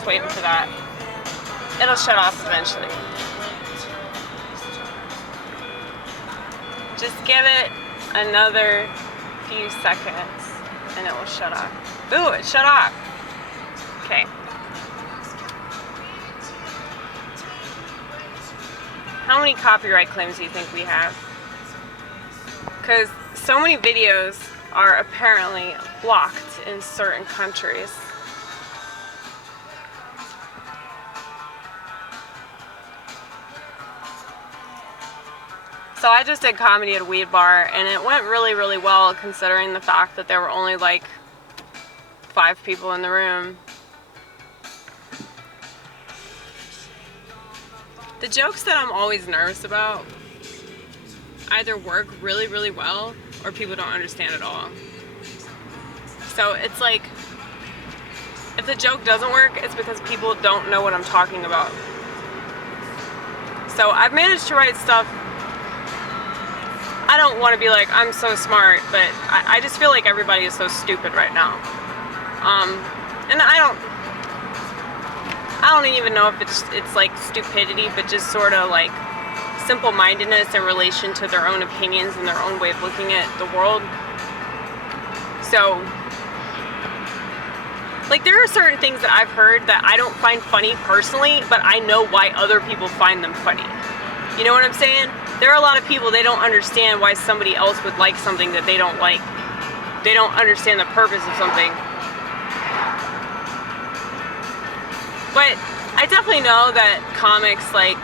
just waiting for that. It'll shut off eventually. Just give it another few seconds and it will shut off. Ooh, it shut off. Okay. How many copyright claims do you think we have? Because so many videos are apparently blocked in certain countries. So I just did comedy at a weed bar, and it went really, really well considering the fact that there were only like 5 people in the room. The jokes that I'm always nervous about either work really, really well or people don't understand at all. So it's like, if the joke doesn't work, it's because people don't know what I'm talking about. So I've managed to write stuff. I don't want to be like, I'm so smart, but I just feel like everybody is so stupid right now. And I don't even know if it's like stupidity, but just sort of like simple-mindedness in relation to their own opinions and their own way of looking at the world. So, like, there are certain things that I've heard that I don't find funny personally, but I know why other people find them funny. You know what I'm saying? There are a lot of people, they don't understand why somebody else would like something that they don't like. They don't understand the purpose of something. But I definitely know that comics, like,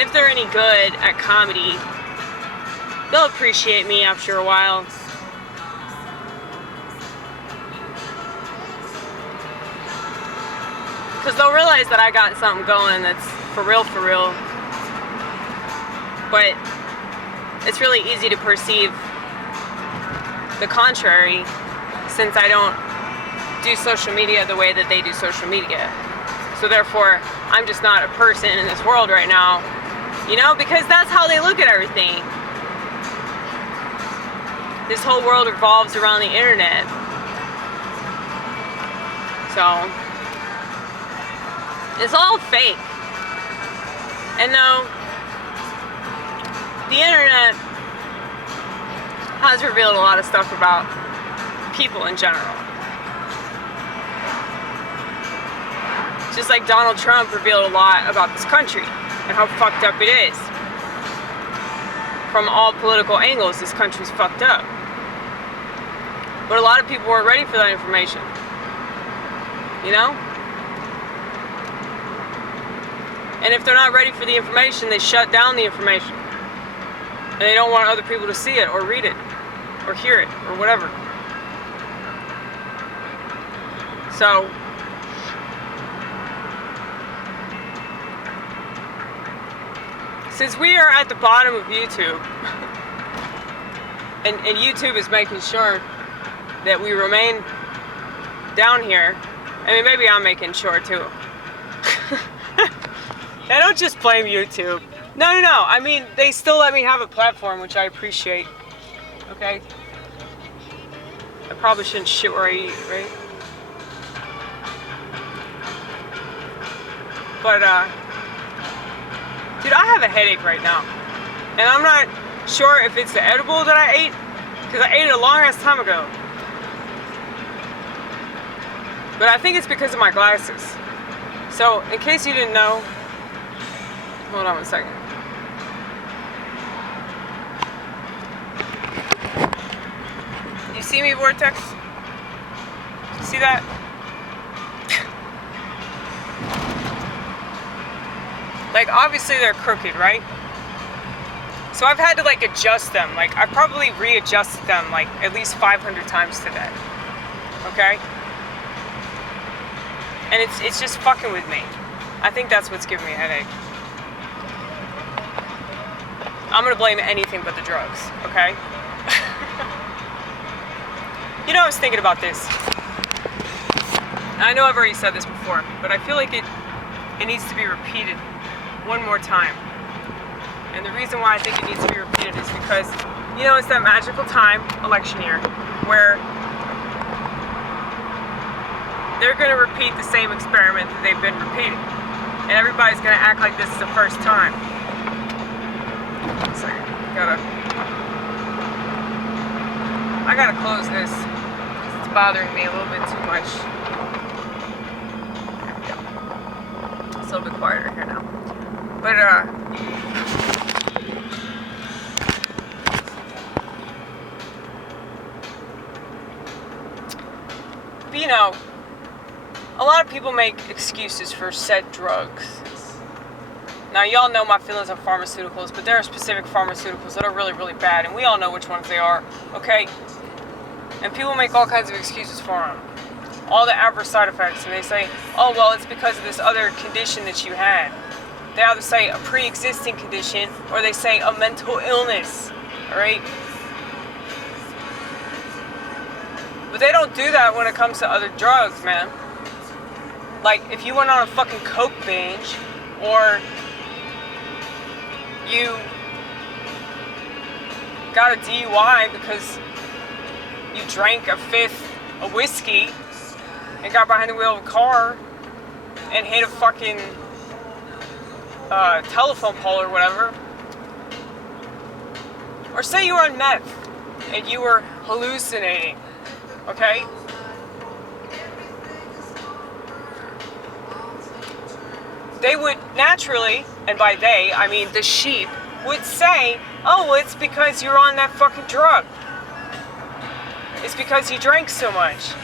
if they're any good at comedy, they'll appreciate me after a while. Because they'll realize that I got something going that's for real, for real. But it's really easy to perceive the contrary, since I don't do social media the way that they do social media. So therefore, I'm just not a person in this world right now, you know, because that's how they look at everything. This whole world revolves around the internet. So, it's all fake. And no, the internet has revealed a lot of stuff about people in general. Just like Donald Trump revealed a lot about this country and how fucked up it is. From all political angles, this country's fucked up. But a lot of people weren't ready for that information. You know? And if they're not ready for the information, they shut down the information. And they don't want other people to see it or read it or hear it or whatever. So, since we are at the bottom of YouTube, and YouTube is making sure that we remain down here, I mean, maybe I'm making sure too. I don't just blame YouTube. No. I mean, they still let me have a platform, which I appreciate. Okay? I probably shouldn't shit where I eat, right? But, dude, I have a headache right now. And I'm not sure if it's the edible that I ate, because I ate it a long ass time ago. But I think it's because of my glasses. So, in case you didn't know, hold on one second. You see me, Vortex? See that? Like, obviously they're crooked, right? So I've had to, like, adjust them. Like, I probably readjusted them, like, at least 500 times today. Okay? And it's just fucking with me. I think that's what's giving me a headache. I'm gonna blame anything but the drugs, okay? You know, I was thinking about this. I know I've already said this before, but I feel like it needs to be repeated one more time. And the reason why I think it needs to be repeated is because, you know, it's that magical time, election year, where they're going to repeat the same experiment that they've been repeating. And everybody's going to act like this is the first time. So, I gotta close this. It's bothering me a little bit too much. It's a little bit quieter here now. But, you know, a lot of people make excuses for said drugs. Now, y'all know my feelings on pharmaceuticals, but there are specific pharmaceuticals that are really, really bad, and we all know which ones they are, okay? And people make all kinds of excuses for them. All the adverse side effects, and they say, oh, well, it's because of this other condition that you had. They either say a pre-existing condition, or they say a mental illness, all right? But they don't do that when it comes to other drugs, man. Like, if you went on a fucking coke binge, or you got a DUI because you drank a fifth of whiskey and got behind the wheel of a car and hit a fucking telephone pole or whatever. Or say you were on meth and you were hallucinating, okay? They would naturally, and by they, I mean the sheep, would say, oh, it's because you're on that fucking drug. It's because you drank so much.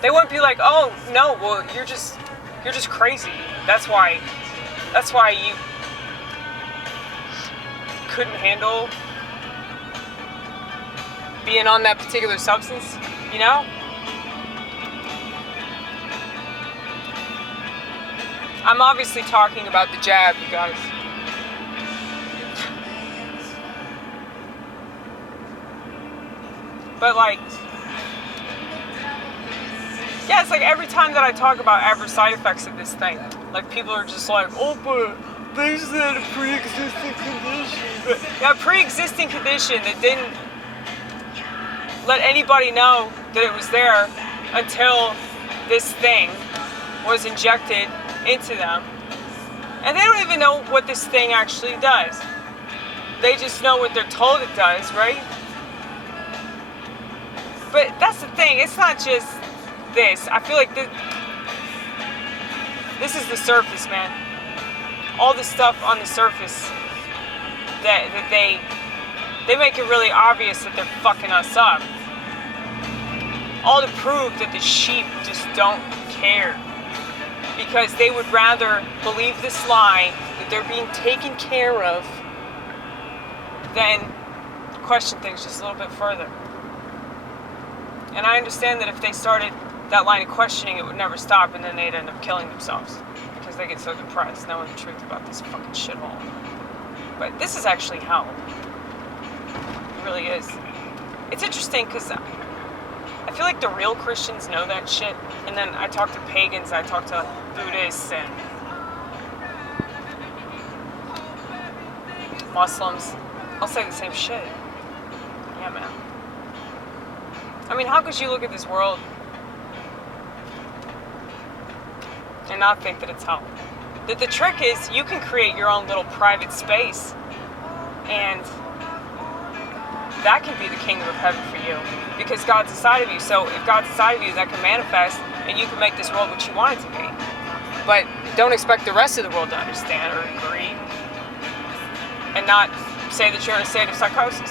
They wouldn't be like, oh, no, well, you're just crazy. That's why you couldn't handle being on that particular substance, you know? I'm obviously talking about the jab, you guys. But like, yeah, it's like every time that I talk about adverse side effects of this thing, like people are just like, oh, but they said a pre-existing condition. Yeah, pre-existing condition that didn't let anybody know that it was there until this thing was injected into them. And they don't even know what this thing actually does. They just know what they're told it does, right? But that's the thing, it's not just this. I feel like this is the surface, man. All the stuff on the surface that they make it really obvious that they're fucking us up. All to prove that the sheep just don't care. Because they would rather believe this lie that they're being taken care of than question things just a little bit further. And I understand that if they started that line of questioning, it would never stop, and then they'd end up killing themselves because they get so depressed knowing the truth about this fucking shithole. But this is actually hell. It really is. It's interesting because I feel like the real Christians know that shit, and then I talk to pagans, I talk to Buddhists and Muslims. I'll say the same shit. Yeah, man. I mean, how could you look at this world and not think that it's hell? The trick is you can create your own little private space, and that can be the kingdom of heaven for you because God's inside of you. So if God's inside of you, that can manifest, and you can make this world what you want it to be. But don't expect the rest of the world to understand or agree, and not say that you're in a state of psychosis.